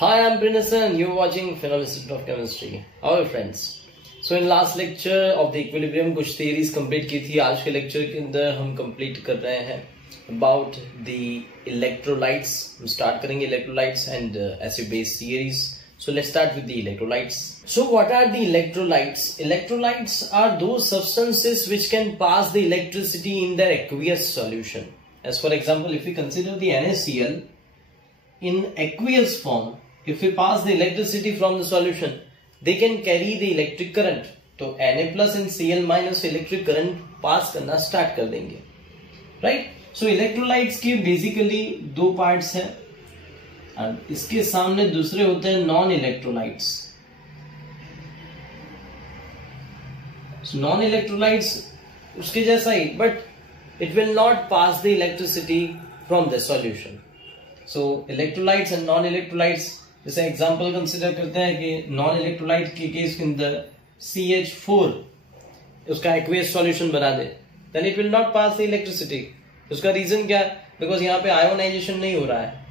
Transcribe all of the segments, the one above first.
Hi, I'm Prinasa and you're watching Phenom Institute of Chemistry. How are you friends? So in last lecture of the equilibrium कुछ theories complete की थी. आज के lecture के अंदर हम complete कर रहे हैं about the electrolytes. हम start करेंगे electrolytes and acid base series. So let's start with the electrolytes. So what are the electrolytes? Electrolytes are those substances which can pass the electricity in their aqueous solution. As for example, if we consider the NaCl in aqueous form, if we pass the electricity from the solution, they can carry the electric current. तो Na plus and Cl minus electric current pass करना start कर देंगे, right? So electrolytes के basically दो parts हैं और इसके सामने दूसरे होते हैं non electrolytes. So non electrolytes उसके जैसा ही, but it will not pass the electricity from the solution. So electrolytes and non electrolytes, जैसे एग्जांपल कंसिडर करते हैं कि नॉन इलेक्ट्रोलाइट के केस के अंदर CH4 उसका एक्वेस सॉल्यूशन बना दे, then it will not pass the electricity. उसका रीजन क्या है? बिकॉज यहाँ पे आयोनाइजेशन नहीं हो रहा है.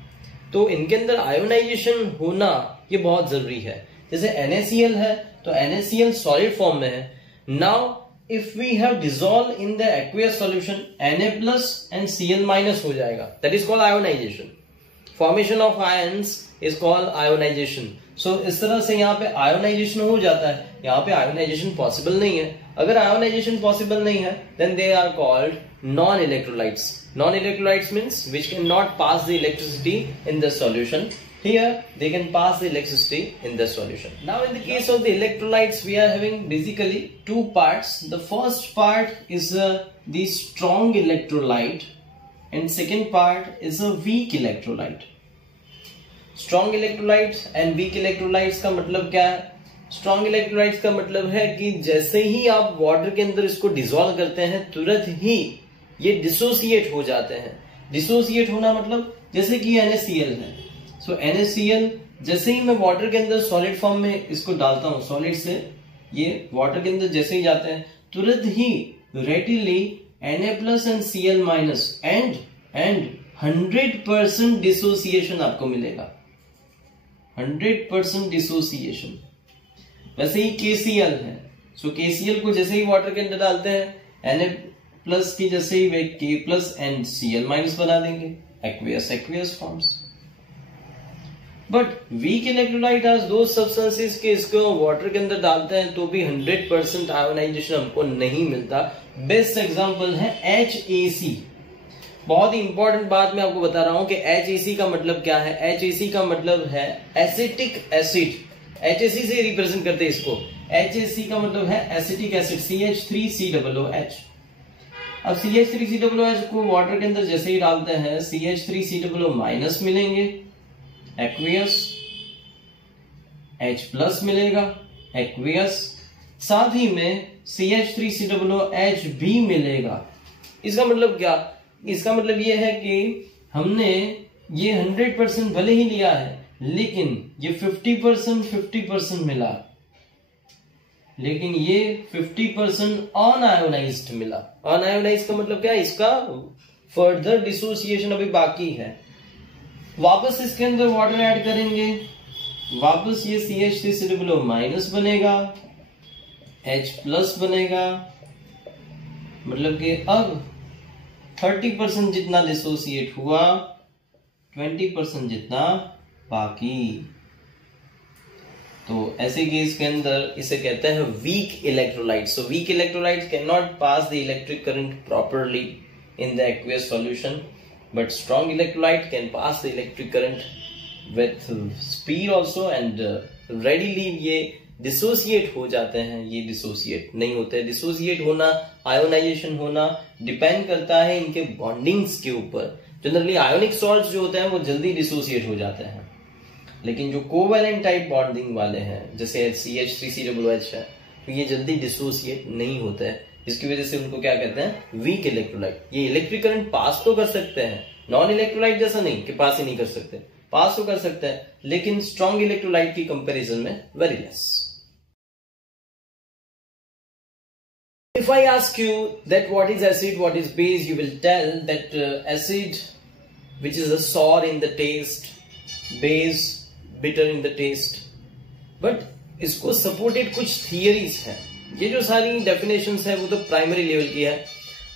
तो इनके अंदर आयोनाइजेशन होना ये बहुत जरूरी है. जैसे NaCl है तो NaCl सॉलिड फॉर्म में है. Now if we have dissolve in the aqueous solution, Na plus and Cl minus हो जाएगा. That is called ionisation. Formation of ions is called ionisation. So इस तरह से यहाँ पे आयोनाइजेशन हो जाता है. यहाँ पे आयोनाइजेशन पॉसिबल नहीं है. अगर आयोनाइजेशन पॉसिबल नहीं है, then they are called non electrolytes. Non electrolytes means which can not pass the electricity in the solution. Here they can pass the electricity in the solution. Now in the case of the electrolytes, we are having basically two parts. The first part is the strong electrolyte and second part is a weak electrolyte. Strong electrolytes and weak electrolytes का मतलब क्या है? Strong electrolytes का मतलब है कि जैसे ही आप वाटर के अंदर इसको डिसॉल्व करते हैं, तुरंत ही ये डिसोसिएट हो जाते हैं. डिसोसिएट होना मतलब जैसे कि NaCl है. सो NaCl जैसे ही मैं वाटर के अंदर सॉलिड फॉर्म में इसको डालता हूं, सॉलिड से ये वाटर के अंदर जैसे ही जाते हैं, तुरंत ही readily Na plus and Cl minus and 100% dissociation आपको मिलेगा. 100% डिसोसिएशन. वैसे ही KCl है. सो KCl को जैसे ही वाटर के अंदर डालते हैं, Na प्लस की जैसे ही वे K plus and Cl minus बना देंगे. Aqueous forms. But weak electrolyte are दो सब्सटेंसेस के इसको वाटर के अंदर डालते हैं तो भी 100% आयोनाइजेशन हमको नहीं मिलता. बेस्ट एग्जांपल है HAC. बहुत ही इंपॉर्टेंट बात मैं आपको बता रहा हूं कि HAC का मतलब क्या है. HAC का मतलब है एसिटिक एसिड. HAC से रिप्रेजेंट करते हैं इसको. HAC का मतलब है एसिटिक एसिड. CH3COOH. अब CH3COOH को वाटर के अंदर जैसे ही डालते हैं, CH3COO माइनस मिलेंगे, एक्वियस. H प्लस मिलेगा, एक्वियस. साथ ही में CH3COOH भी मिलेगा. इसका मतलब क्या? इसका मतलब ये है कि हमने ये 100% भले ही लिया है, लेकिन ये 50% मिला, लेकिन ये 50% अनआयोनाइज्ड मिला. अनआयोनाइज्ड का मतलब क्या है? इसका फर्दर डिसोसिएशन अभी बाकी है. वापस इसके अंदर वाटर ऐड करेंगे, वापस ये CH3COO माइनस बनेगा, H प्लस बनेगा. मतलब कि अब 30% जितना डिसोसिएट हुआ, 20% जितना बाकी. तो ऐसे केस के अंदर इसे कहते हैं weak electrolyte. So weak electrolyte can not pass the electric current properly in the aqueous solution, but strong electrolyte can pass the electric current with speed also and readily ये dissociate हो जाते हैं. ये dissociate नहीं होते. dissociate होना, ionization होना depend करता है इनके बॉन्डिंग्स के ऊपर. जनरली आयोनिक सॉल्ट्स जो होते हैं वो जल्दी डिसोसिएट हो जाते हैं, लेकिन जो कोवैलेंट टाइप बॉन्डिंग वाले हैं जैसे CH3COOH है, तो ये जल्दी डिसोसिएट नहीं होते हैं. इसकी वजह से उनको क्या कहते हैं? Weak electrolyte. ये इलेक्ट्रिक करंट पास तो कर सकते हैं, नॉन इलेक्ट्रोलाइट जैसा नहीं कि पास ही नहीं कर सकते. पास तो कर सकते हैं, लेकिन स्ट्रॉन्ग इलेक्ट्रोलाइट की कंपैरिजन में very less. If I ask you that what is acid, what is base, you will tell that acid, which is a sour in the taste, base, bitter in the taste, but इसको supported कुछ theories हैं। ये जो सारी definitions है वो तो primary level की है,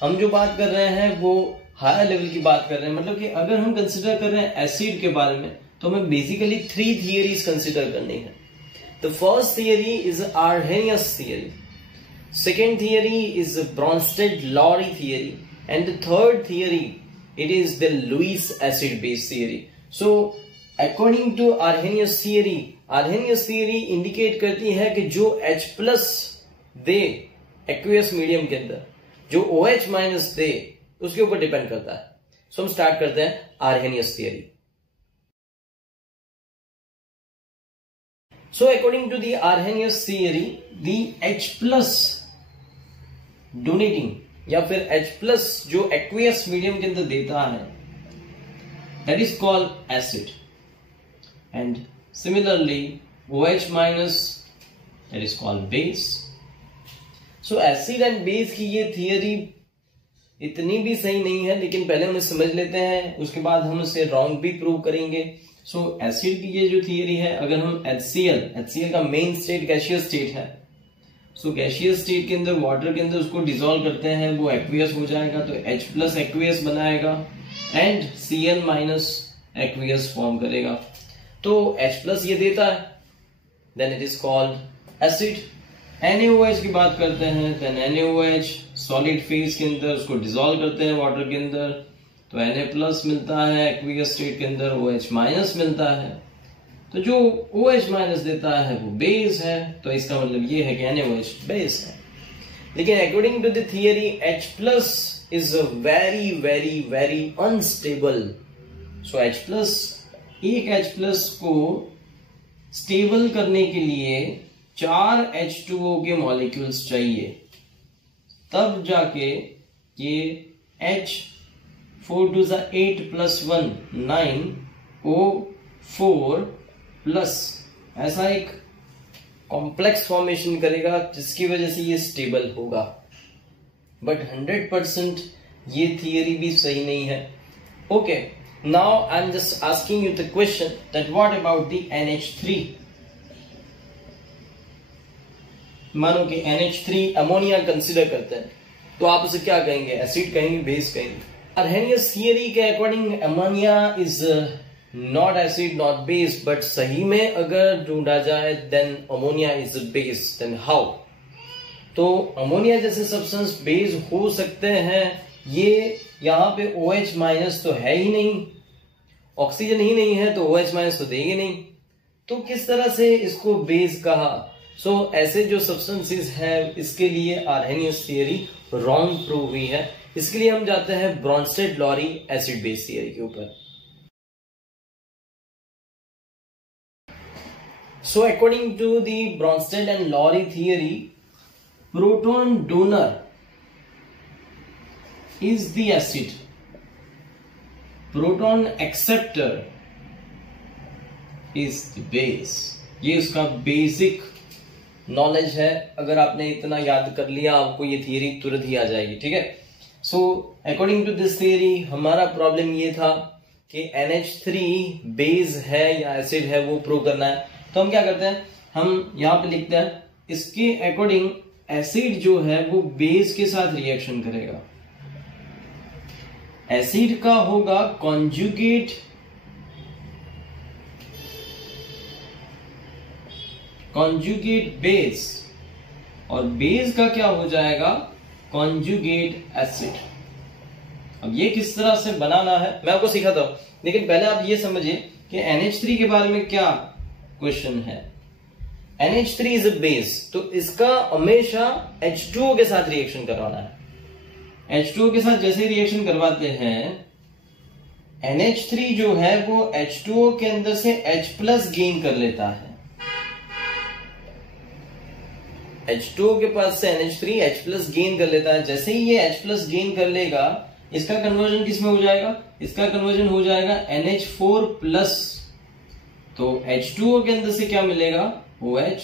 हम जो बात कर रहे हैं वो हायर लेवल की बात कर रहे हैं। मतलब कि अगर हम कंसिडर कर रहे हैं एसिड के बारे में तो हमें बेसिकली 3 थियरीज कंसिडर करनी है। The first theory is Arrhenius theory, second theory is Brønsted-lorry theory, and the third theory it is the Lewis acid base theory. So according to Arrhenius theory indicate करती है कि जो H+ दे aqueous medium के अंदर, जो OH- दे उसके ऊपर depend करता है। सो हम स्टार्ट करते हैं Arrhenius theory. So according to the Arrhenius theory, the H+ donating या फिर H+ जो एक्वियस मीडियम के अंदर देता है, that is called acid, and similarly OH- that is called base. So acid and base की ये थियरी इतनी भी सही नहीं है, लेकिन पहले हम समझ लेते हैं, उसके बाद हम उसे रॉन्ग भी प्रूव करेंगे। सो एसिड की ये जो थियरी है, अगर हम HCl का मेन स्टेट गैसियस स्टेट है, सो गैसियस स्टेट के अंदर वाटर के अंदर उसको डिसॉल्व करते हैं, वो एक्वियस हो जाएगा, तो H+ एक्वियस बनाएगा एंड Cl- एक्वियस फॉर्म करेगा। तो H+ ये देता है, then it is called acid. NaOH की बात करते हैं, देन NaOH सॉलिड फेज के अंदर उसको डिसॉल्व करते हैं वाटर के अंदर, तो Na+ मिलता है एक्वियस स्टेट के अंदर, OH- मिलता है, तो जो OH- देता है वो बेस है, तो इसका मतलब ये है कि NaOH बेस है। लेकिन according to the theory H+ is very very very unstable. So एक H+ को स्टेबल करने के लिए 4 H2O के मॉलिक्यूल्स चाहिए, तब जाके ये H4 2 8 + 1 9 O4 प्लस ऐसा एक कॉम्प्लेक्स फॉर्मेशन करेगा जिसकी वजह से ये स्टेबल होगा। बट 100% ये थियरी भी सही नहीं है। Okay, now I am just asking you the question that what about the NH3। मानो कि NH3 अमोनिया कंसिडर करते हैं, तो आप उसे क्या कहेंगे? एसिड कहेंगे, बेस कहेंगे? आर्हेनियस थियरी के according ammonia is not acid not base, but सही में अगर ढूंढा जाए then ammonia is base, then how? तो अमोनिया जैसे सब्सटेंस बेस हो सकते हैं, ये यहाँ पे OH- तो है ही नहीं, ऑक्सीजन ही नहीं है, तो OH- तो देंगे नहीं, तो किस तरह से इसको बेस कहा? सो ऐसे जो सब्सटेंसेस है इसके लिए आर्हेनियस थियरी रॉन्ग प्रूव हुई है। इसके लिए हम जाते हैं ब्रॉन्स्टेड-लॉरी एसिड बेस थियरी के ऊपर। So according to the Bronsted and Lowry theory, proton donor is the acid, proton acceptor is the base। ये उसका बेसिक नॉलेज है, अगर आपने इतना याद कर लिया आपको ये थियरी तुरंत ही आ जाएगी, ठीक है। So according to this theory हमारा प्रॉब्लम ये था कि NH3 बेस है या एसिड है वो प्रूव करना है। तो हम क्या करते हैं, हम यहां पे लिखते हैं इसके अकॉर्डिंग एसिड जो है वो बेस के साथ रिएक्शन करेगा। एसिड का होगा कॉन्जुगेट बेस, और बेस का क्या हो जाएगा? Conjugate acid. अब ये किस तरह से बनाना है मैं आपको सिखाता हूं, लेकिन पहले आप ये समझिए कि NH3 के बारे में क्या क्वेश्चन है। NH3 इज अ बेस, तो इसका हमेशा H2O के साथ रिएक्शन करवाना है। H2O के साथ जैसे रिएक्शन करवाते हैं, NH3 जो है वो H2O के अंदर से H+ गेन कर लेता है। H2O के पास से NH3 H+ गेन कर लेता है। जैसे ही ये H+ गेन कर लेगा, इसका कन्वर्जन किस में हो जाएगा? इसका कन्वर्जन हो जाएगा NH4+। तो H2O के अंदर से क्या मिलेगा? OH-।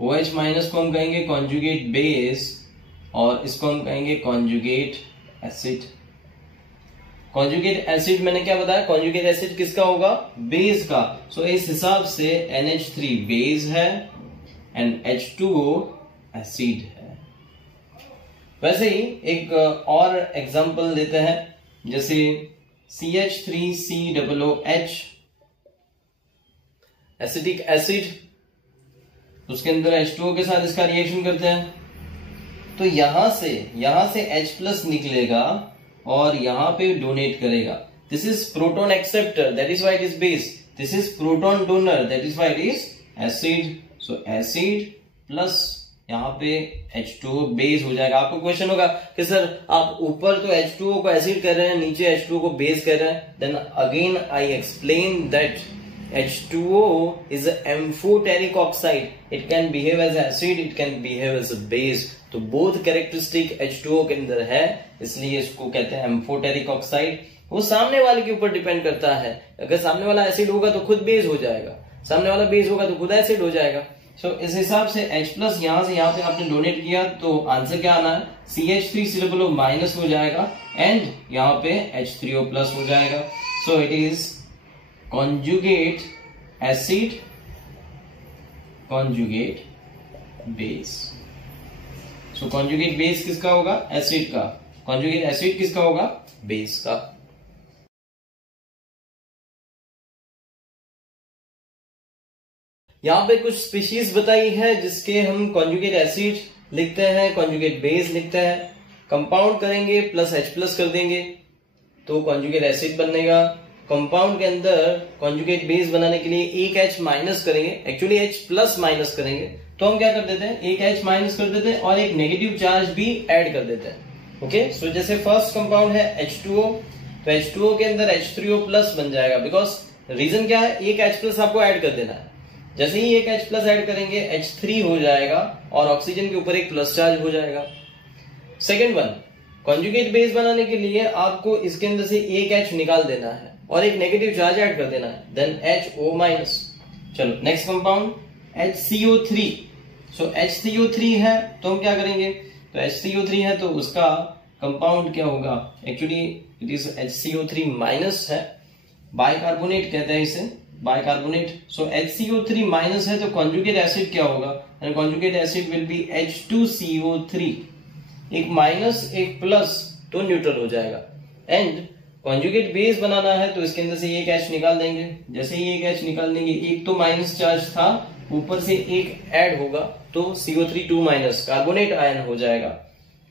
OH- को हम कहेंगे कॉन्जुगेट बेस, और इसको हम कहेंगे कॉन्जुगेट एसिड। कॉन्जुगेट एसिड मैंने क्या बताया, कॉन्जुगेट एसिड किसका होगा, बेस का। सो इस हिसाब से NH3 बेस है एंड H2O एसिड है। वैसे ही एक और एग्जांपल देते हैं, जैसे CH3COOH एसिटिक एसिड, उसके अंदर H2O के साथ इसका रिएक्शन करते हैं, तो यहां से H+ निकलेगा और यहां पे डोनेट करेगा। This is proton acceptor, that is why it is base. This is proton donor, that is why it is acid. So acid plus यहाँ पे H2O बेस हो जाएगा। आपको क्वेश्चन होगा कि सर आप ऊपर तो H2O को एसिड कर रहे हैं, नीचे H2O को बेस कर रहे हैं। Then again I explain that H2O is an amphoteric oxide. It can behave as acid, it can behave as a base. तो both characteristic H2O के अंदर है, इसलिए इसको कहते हैं एम्फोटेरिक ऑक्साइड। वो सामने वाले के ऊपर डिपेंड करता है, अगर सामने वाला एसिड होगा तो खुद बेस हो जाएगा, सामने वाला बेस होगा तो खुद एसिड हो जाएगा। सो इस हिसाब से H+ यहां से यहां पे आपने डोनेट किया तो आंसर क्या आना है, CH3COO माइनस हो जाएगा एंड यहाँ पे H3O+ हो जाएगा। सो it is conjugate acid conjugate base। so conjugate base किसका होगा, एसिड का। conjugate acid किसका होगा, बेस का। यहां पे कुछ स्पीशीज बताई है जिसके हम conjugate acid लिखते हैं, conjugate base लिखते हैं। कंपाउंड करेंगे प्लस H+ कर देंगे तो conjugate acid बनेगा। कंपाउंड के अंदर कॉन्जुगेट बेस बनाने के लिए एक H माइनस करेंगे, एक्चुअली H+ माइनस करेंगे, तो हम क्या कर देते हैं, एक H माइनस कर देते हैं और एक नेगेटिव चार्ज भी ऐड कर देते हैं। ओके, सो जैसे फर्स्ट कंपाउंड है H2O, तो H2O के अंदर H3O+ बन जाएगा। बिकॉज रीजन क्या है, एक H+ आपको ऐड कर देना है। जैसे ही एक H+ ऐड करेंगे H3 हो जाएगा और ऑक्सीजन के ऊपर एक प्लस चार्ज हो जाएगा। सेकेंड वन, कॉन्जुगेट बेस बनाने के लिए आपको इसके अंदर से एक H निकाल देना है और एक नेगेटिव चार्ज ऐड कर देना है, देन HO-। चलो नेक्स्ट कंपाउंड HCO3। सो HCO3 है तो हम क्या करेंगे, तो HCO3 है तो उसका कंपाउंड क्या होगा, एक्चुअली इट इज HCO3- है, बाइकार्बोनेट कहते हैं इसे, बाइकार्बोनेट। सो HCO3- है तो कॉन्जुगेट एसिड क्या होगा, and conjugate acid will be H2CO3। एक माइनस एक प्लस तो न्यूट्रल हो जाएगा। एंड कॉन्जुगेट बेस बनाना है तो इसके अंदर से एक H निकाल देंगे। जैसे ही एक H निकाल देंगे, एक तो माइनस चार्ज था, ऊपर से एक ऐड होगा तो CO3 कार्बोनेट आयन हो जाएगा।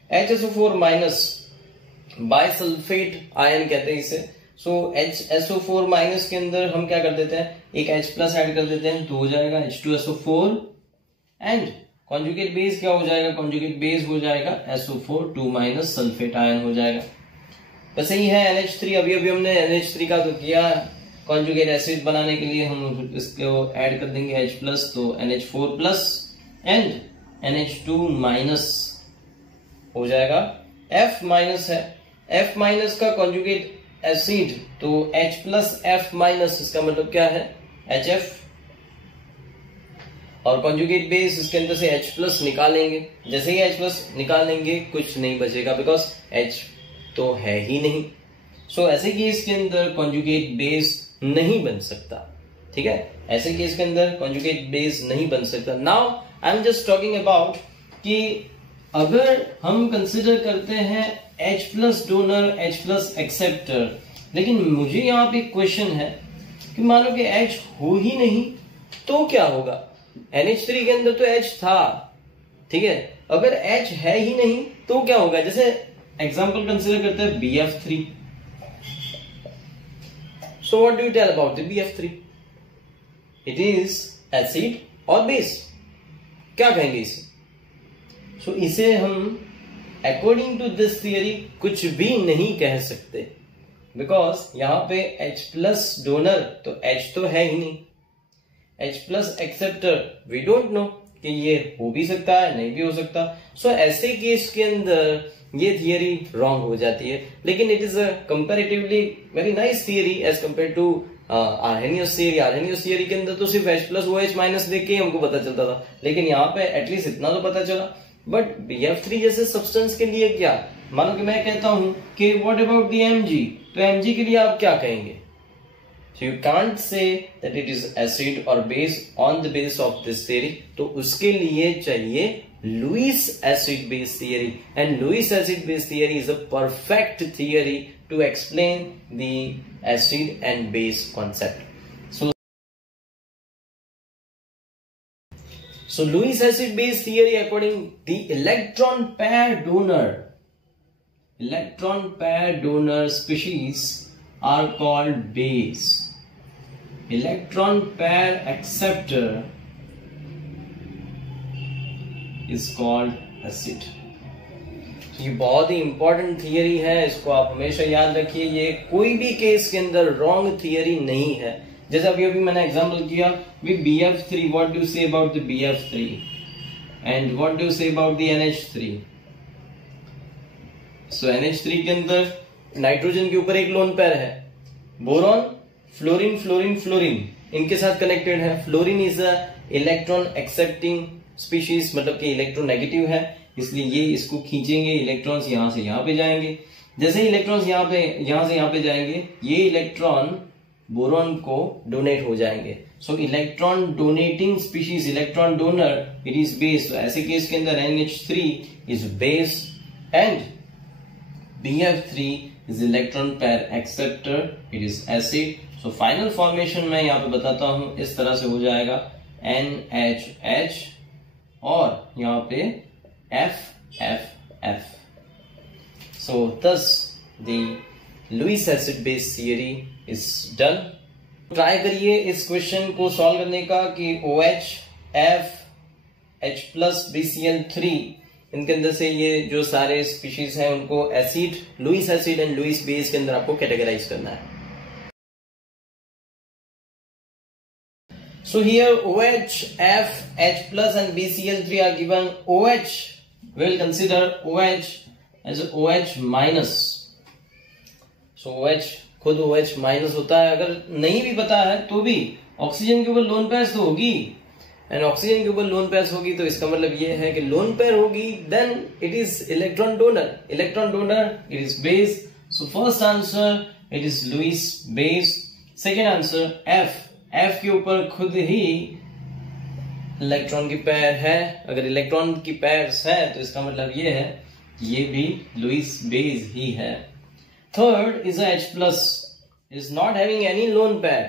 HSO4- बाइसल्फेट आयन कहते हैं इसे। सो HSO4- के अंदर हम क्या कर देते हैं, एक H+ ऐड कर देते हैं तो हो जाएगा H2SO4 एंड कॉन्जुगेट बेस क्या हो जाएगा, कॉन्जुगेट बेस हो जाएगा SO4 सल्फेट आयन हो जाएगा। वैसे ही है NH3, अभी हमने NH3 का तो किया, कॉन्जुगेट एसिड बनाने के लिए हम इसको ऐड कर देंगे H+ तो NH4+ एंड NH2- हो जाएगा। F- है, F- का कॉन्जुगेट एसिड तो H+F-, इसका मतलब क्या है, HF। और कॉन्जुगेट बेस इसके अंदर से H+ निकालेंगे, जैसे ही H+ निकालेंगे कुछ नहीं बचेगा, बिकॉज H तो है ही नहीं। सो ऐसे केस के अंदर कॉन्जुगेट बेस नहीं बन सकता। ठीक है, ऐसे केस के अंदर कॉन्जुगेट बेस नहीं बन सकता। Now I am just talking about कि अगर हम कंसिडर करते हैं H+ डोनर, H+ एक्सेप्टर, लेकिन मुझे यहाँ पे क्वेश्चन है कि मान लो कि H हो ही नहीं तो क्या होगा। NH3 के अंदर तो H था, ठीक है, अगर H है ही नहीं तो क्या होगा। जैसे एग्जाम्पल कंसिडर करते हैं BF3। So what do you tell about the BF3? It is acid और बेस, क्या कहेंगे इसे। सो इसे हम अकॉर्डिंग टू दिस थियरी कुछ भी नहीं कह सकते, बिकॉज यहां पे H+ डोनर तो H तो है ही नहीं, H+ acceptor we don't know कि ये हो भी सकता है नहीं भी हो सकता। सो ऐसे केस के अंदर ये थियरी रॉन्ग हो जाती है, लेकिन it is a comparatively very nice theory as compare to Arrhenius theory. Arrhenius theory के अंदर तो सिर्फ H+OH- देख के हमको पता चलता था, लेकिन यहाँ पे एटलीस्ट इतना तो पता चला। बट BF3 जैसे सब्सटेंस के लिए क्या, मानो कि मैं कहता हूं कि व्हाट अबाउट द Mg, तो Mg के लिए आप क्या कहेंगे? So you can't say that it is acid or base on the basis of this theory. तो उसके लिए चाहिए Lewis acid base theory, and Lewis acid base theory is a perfect theory to explain the acid and base concept. So Lewis acid base theory, according the electron pair donor species are called base. Electron pair acceptor is called acid. ये बहुत ही important theory है, इसको आप हमेशा याद रखिए. ये कोई भी केस के अंदर रॉन्ग थियरी नहीं है. जैसे अभी मैंने एग्जांपल किया with BF3, what do you say about the BF3 and what do you say about the NH3. So NH3 के अंदर नाइट्रोजन के ऊपर एक लोन पेयर है, बोरॉन फ्लोरीन फ्लोरीन फ्लोरीन इनके साथ कनेक्टेड है. Fluorine is a electron accepting species, मतलब कि इलेक्ट्रोनेगेटिव है, इसलिए ये इसको खींचेंगे, इलेक्ट्रॉन्स यहां से यहां पे जाएंगे. जैसे ही इलेक्ट्रॉन्स यहां से यहां पे जाएंगे, ये इलेक्ट्रॉन बोरॉन को डोनेट हो जाएंगे. सो electron donating species, electron donor, it is base. तो ऐसे केस के अंदर NH3 is base and BF3 is electron pair acceptor, it is acid. So final formation मैं यहाँ पे बताता हूँ, इस तरह से हो जाएगा NHH और यहाँ पे FFF. So thus the Lewis acid base theory is done. Try करिए इस क्वेश्चन को सॉल्व करने का कि OH, F, H+ BCl3 इनके अंदर से ये जो सारे स्पीशीज हैं उनको acid, Lewis acid and Lewis base के अंदर आपको कैटेगराइज करना है. So here OH, F, H+ and BCl3 are given. OH, we will consider OH as OH minus. So OH खुद OH माइनस होता है. अगर नहीं भी पता है तो भी ऑक्सीजन के ऊपर लोन पेयर्स तो होगी, एंड ऑक्सीजन के ऊपर लोन पेयर्स होगी, तो इसका मतलब ये है कि लोन पेयर होगी, then it is electron donor. Electron donor it is base. So first answer it is Lewis base. Second answer F के ऊपर खुद ही इलेक्ट्रॉन की पेयर है. अगर इलेक्ट्रॉन की पेयर्स है तो इसका मतलब ये है ये भी लुईस बेस ही है. Third is H+, is not having any lone pair.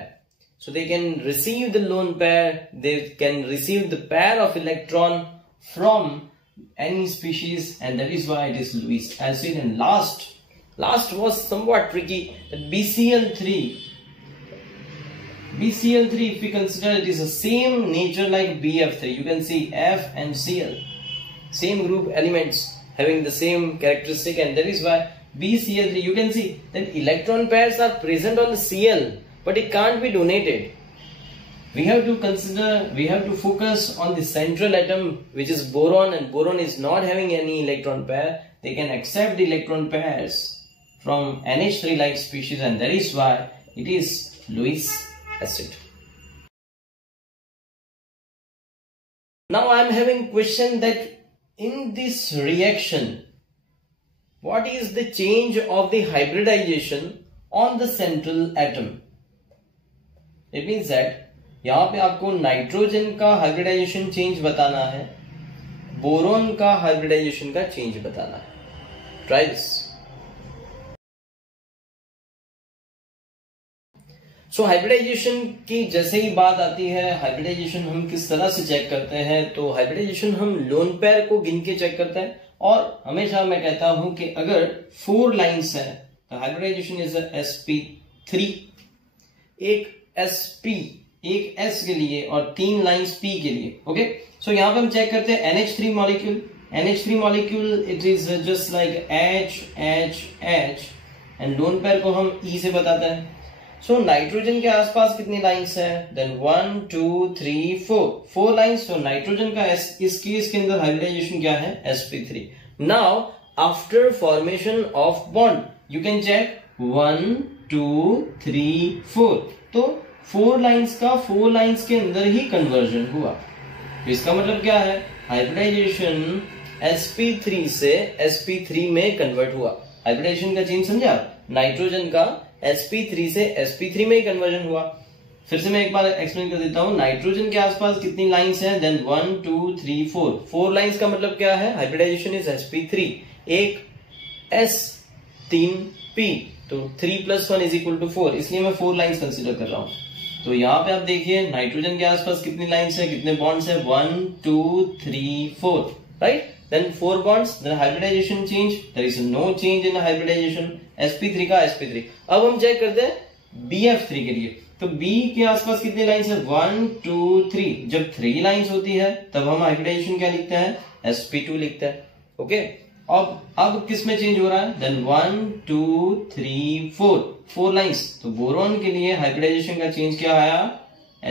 So they can receive the lone pair, they can receive the pair of electron from any species, and that is why it is Lewis acid. And last was somewhat tricky, that BCl3, if we consider it is the same nature like BF3, you can see F and Cl, same group elements having the same characteristic, and that is why BCl3, you can see that electron pairs are present on the Cl, but it can't be donated. We have to focus on the central atom, which is boron, and boron is not having any electron pair. They can accept the electron pairs from NH3 like species, and that is why it is Lewis acid. Now I am having question that in this reaction, what is the change of the hybridization on the central atom? It means that यहाँ पे आपको nitrogen का hybridisation change बताना है, boron का hybridisation का change बताना है. Try this. सो हाइब्रिडाइजेशन की जैसे ही बात आती है, हाइब्रिडाइजेशन हम किस तरह से चेक करते हैं, तो हाइब्रिडाइजेशन हम लोन पेयर को गिन के चेक करते हैं. और हमेशा मैं कहता हूं कि अगर 4 लाइंस है तो हाइब्रिडाइजेशन इज sp3, एक sp, एक s के लिए और 3 लाइंस p के लिए. ओके, सो यहां पे हम चेक करते हैं NH3 molecule. It is just like H and lone pair को हम E से बताते हैं. सो नाइट्रोजन के आसपास कितनी लाइंस है? Then 1 2 3 4 lines. तो नाइट्रोजन का इस केस के अंदर हाइब्रिडाइजेशन क्या है? sp3. Now after formation of bond you can check 1 2 3 4. तो 4 लाइंस का 4 लाइंस के अंदर ही कन्वर्जन हुआ. तो इसका मतलब क्या है? हाइब्रिडाइजेशन sp3 से sp3 में कन्वर्ट हुआ। हाइब्रिडाइजेशन का चेंज समझा? नाइट्रोजन का sp3 से sp3 में ही कन्वर्जन हुआ। फिर से मैं एक बार एक्सप्लेन कर देता हूं। नाइट्रोजन के आसपास कितनी लाइंस हैं? देन 1 2 3 4 4 लाइंस का मतलब क्या है? हाइब्रिडाइजेशन इज sp3, एक s 3 p, तो 3 + 1 = 4, इसलिए मैं 4 लाइंस कंसीडर कर रहा हूं। तो यहाँ पे आप देखिए नाइट्रोजन के आसपास कितनी लाइंस है, कितने बॉन्ड्स है? 1 2 3 4, right? Then 4 bonds, then hybridization change, there is no change in hybridization, sp3 का sp3। अब हम चेक करते हैं bf3 के लिए। तो B के आसपास कितनी लाइंस है? 1 2 3। जब 3 लाइंस होती है तब हम हाइब्रिडाइजेशन क्या लिखते हैं? sp2 लिखते हैं। ओके, अब किस में चेंज हो रहा है? Then 1 2 3 4, 4 lines. तो बोरॉन के लिए हाइब्रिडाइजेशन का चेंज क्या आया?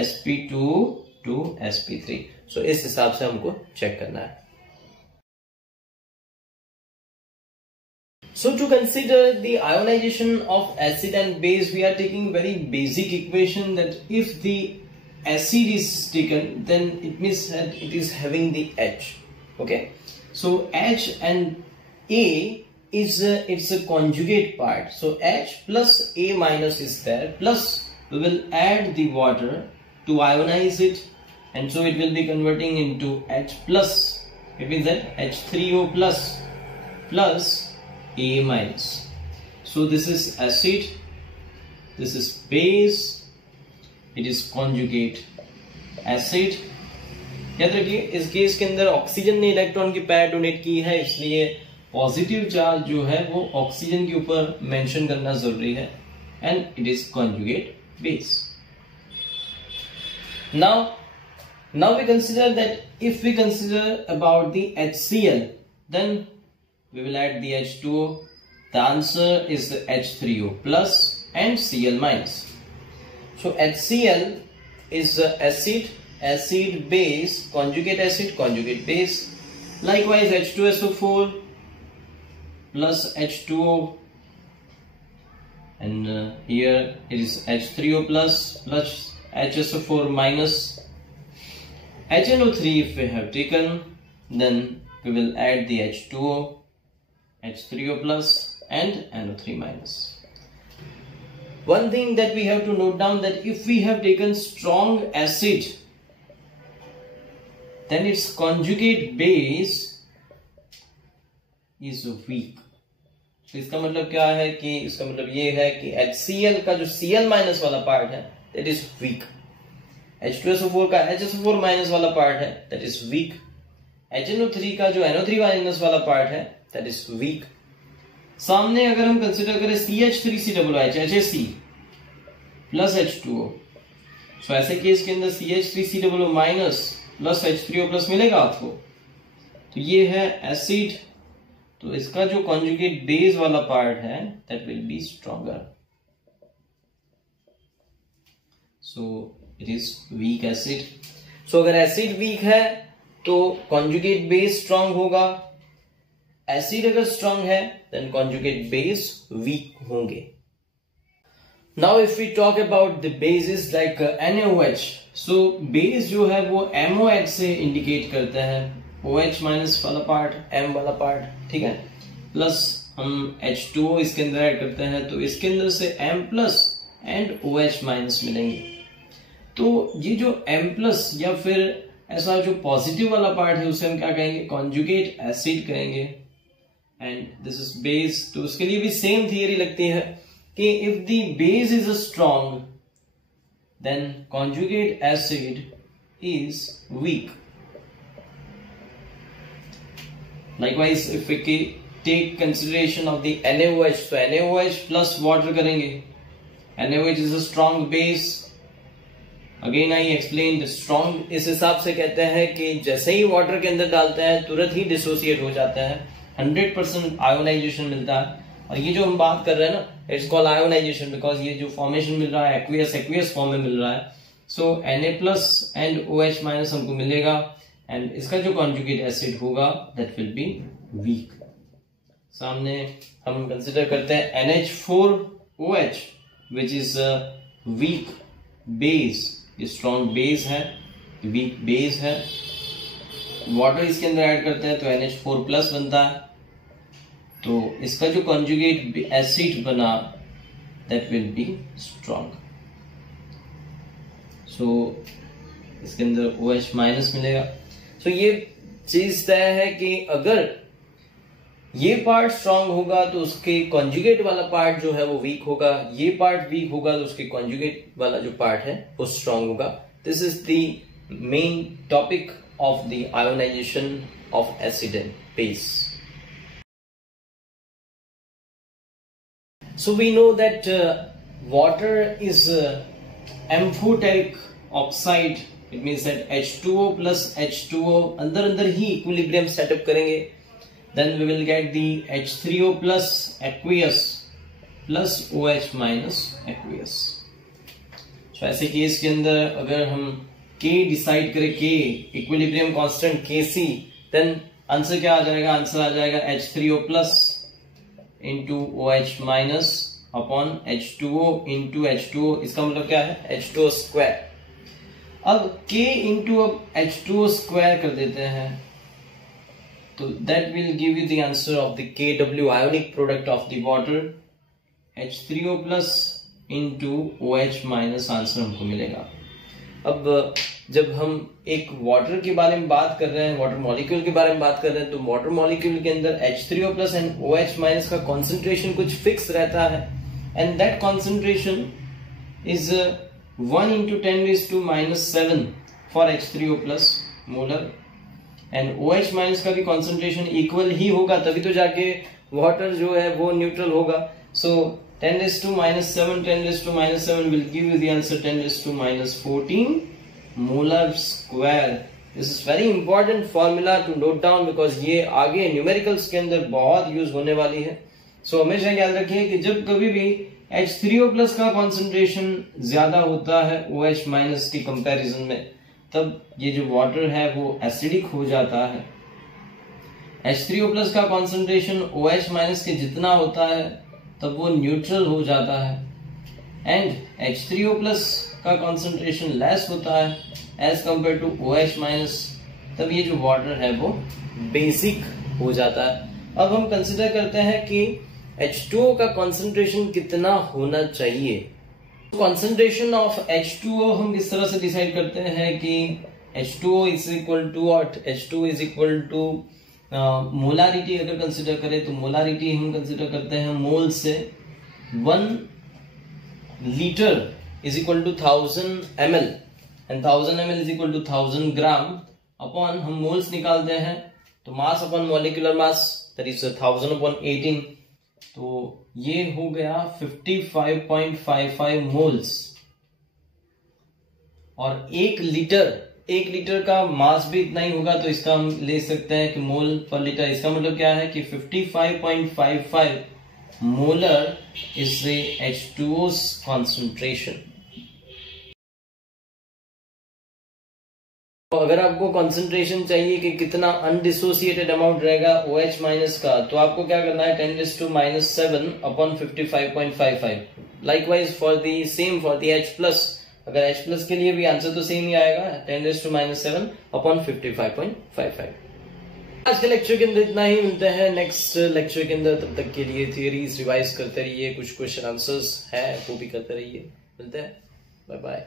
sp2 to sp3। सो इस हिसाब से हमको चेक करना है। So to consider the ionization of acid and base, we are taking very basic equation that if the acid is taken, then it means that it is having the H. Okay, so H and A is it's a conjugate part. So H plus A minus is there. Plus we will add the water to ionize it, and so it will be converting into H plus. It means that H3O plus A minus. So this is acid, this is base, it is conjugate acid। याद रखिए इस case के अंदर oxygen ने electron की pair donate की है, इसलिए पॉजिटिव चार्ज जो है वो ऑक्सीजन के ऊपर मेंशन करना जरूरी है, and it is conjugate base. now we consider that if we consider about the HCl, then we will add the H2O. The answer is the H3O plus and Cl minus. So HCl is acid base, conjugate acid, conjugate base. Likewise H2SO4 plus H2O, and here it is H3O plus HSO4 minus. HNO3 if we have taken, then we will add the H2O, H3O plus and NO3 minus. One thing that we have to note down, that if we have taken strong acid, then its conjugate base is weak. तो इसका मतलब क्या है कि इसका मतलब ये है कि HCl का जो Cl माइनस वाला पार्ट है that is weak, H2SO4 का HSO4 माइनस वाला पार्ट है that is weak, HNO3 का जो NO3 माइनस वाला पार्ट है that is weak। सामने अगर हम कंसिडर करें CH3COOH HAC प्लस H2O, सो ऐसे केस के अंदर CH3COO minus plus H3O plus मिलेगा आपको। तो ये है एसिड, तो इसका जो कॉन्जुगेट बेस वाला पार्ट है that will be stronger, so it is weak acid. So अगर एसिड वीक है तो कॉन्जुगेट बेस स्ट्रॉन्ग होगा, एसिड अगर स्ट्रॉन्ग है देन कॉन्जुगेट बेस वीक होंगे। Now if we talk about the bases like NaOH, so base जो है वो MOH से इंडिकेट करता है, OH माइनस वाला पार्ट, M वाला पार्ट, ठीक है, प्लस हम H2O इसके अंदर ऐड करते हैं तो इसके अंदर से M plus and OH minus मिलेंगे। तो ये जो M प्लस या फिर ऐसा जो पॉजिटिव वाला पार्ट है उसे हम क्या कहेंगे? कॉन्जुगेट एसिड कहेंगे, एंड दिस इज बेस। तो उसके लिए भी सेम थियरी लगती है कि if the base is strong then conjugate acid is weak. Likewise, if we take consideration of the NaOH, so NaOH plus water करेंगे, NaOH is a strong base. Again I explained the strong इस हिसाब से कहते हैं कि जैसे ही water के अंदर डालते हैं तुरंत ही डिसोसिएट हो जाता है, 100% आयोनाइजेशन मिलता है। और ये जो हम बात कर रहे हैं ना, इट्स कॉल्ड आयोनाइजेशन बिकॉज ये जो फॉर्मेशन मिल रहा है एक्वियस फॉर्म में मिल रहा है। सो Na plus and OH minus हमको मिलेगा, एंड इसका जो कॉन्जुगेट एसिड होगा दैट विल बी वीक। सामने हम कंसिडर करते हैं NH4OH which is weak base, ये स्ट्रॉन्ग बेस है, वीक बेस है। वाटर इसके अंदर ऐड करते हैं तो NH4 प्लस बनता है, तो इसका जो कॉन्जुगेट एसिड बना दैट विल बी स्ट्रॉन्ग। सो इसके अंदर OH माइनस मिलेगा। सो ये चीज तय है कि अगर ये पार्ट स्ट्रांग होगा तो उसके कॉन्जुगेट वाला पार्ट जो है वो वीक होगा, ये पार्ट वीक होगा तो उसके कॉन्जुगेट वाला जो पार्ट है वो स्ट्रांग होगा। This is the main topic of the ionization of acid and base. So we know that water is amphoteric oxide, it means that H2O plus H2O अंदर ही इक्विलिब्रियम सेटअप करेंगे, then we will get the H3O plus aqueous plus OH minus aqueous। so ऐसे case के अंदर अगर हम K decide करें, K equilibrium constant Kc, then answer क्या आ जाएगा? आंसर आ जाएगा H3O plus into OH minus upon H2O into H2O। इसका मतलब क्या है? H2O square. अब K into H2O स्क्वायर कर देते हैं तो that will give you the answer of the Kw ionic product of the water, H3O plus into OH minus answer हमको मिलेगा। अब जब हम एक वाटर के बारे में बात कर रहे हैं, वाटर मॉलिक्यूल के बारे में बात कर रहे हैं, तो वाटर मॉलिक्यूल के अंदर H3O plus and OH minus का कॉन्सेंट्रेशन कुछ फिक्स रहता है, and that concentration is 1 into 10⁻⁻7 for H3O plus molar, and OH minus का भी कॉन्सेंट्रेशन इक्वल ही होगा, तभी तो जाके वाटर जो है वो न्यूट्रल होगा। सो 10⁻⁷ will give you the answer 10⁻14 molar square. This is very important formula to note down, because ये आगे न्यूमेरिकल्स के अंदर बहुत यूज होने वाली है। सो हमेशा याद रखिए कि जब कभी भी H3O प्लस का कॉन्सेंट्रेशन ज्यादा होता है OH माइनस की कंपैरिजन में, तब ये जो वाटर है वो एसिडिक हो जाता है। H3O प्लस का कॉन्सेंट्रेशन OH माइनस के जितना होता है तब वो न्यूट्रल हो जाता है, एंड H3O प्लस का कॉन्सेंट्रेशन लेस होता है as compare to OH minus, तब ये जो वाटर है वो बेसिक हो जाता है। अब हम कंसिडर करते हैं कि H2O का कॉन्सेंट्रेशन कितना होना चाहिए। कॉन्सेंट्रेशन ऑफ H2O हम इस तरह से डिसाइड करते हैं कि H2O is equal to H2 is equal to molarity. अगर कंसिडर करें तो मोलारिटी हम कंसिडर करते हैं मोल से। 1 litre is equal to 1000 ml and 1000 ml is equal to 1000 gram upon हम मोल्स निकालते हैं तो mass upon molecular mass that is 1000/18, तो ये हो गया 55.55 मोल्स। और 1 लीटर का मास भी इतना ही होगा, तो इसका हम ले सकते हैं कि मोल पर लीटर। इसका मतलब क्या है कि 55.55 molar is the H2O concentration. अगर आपको कंसंट्रेशन चाहिए कि कितना अनडिसोसिएटेड अमाउंट रहेगा OH माइनस का, तो आपको क्या करना है 10⁻⁷ upon 55.55। Likewise for the same for the H plus, अगर H प्लस के लिए भी आंसर तो सेम ही आएगा 10⁻⁷ अपॉन 55.55। आज के लेक्चर के अंदर इतना ही, मिलते हैं नेक्स्ट लेक्चर के अंदर। तब तक के लिए थियरीज रिवाइज करते रहिए, कुछ क्वेश्चन आंसर्स है वो भी करते रहिए। मिलते हैं, बाय बाय।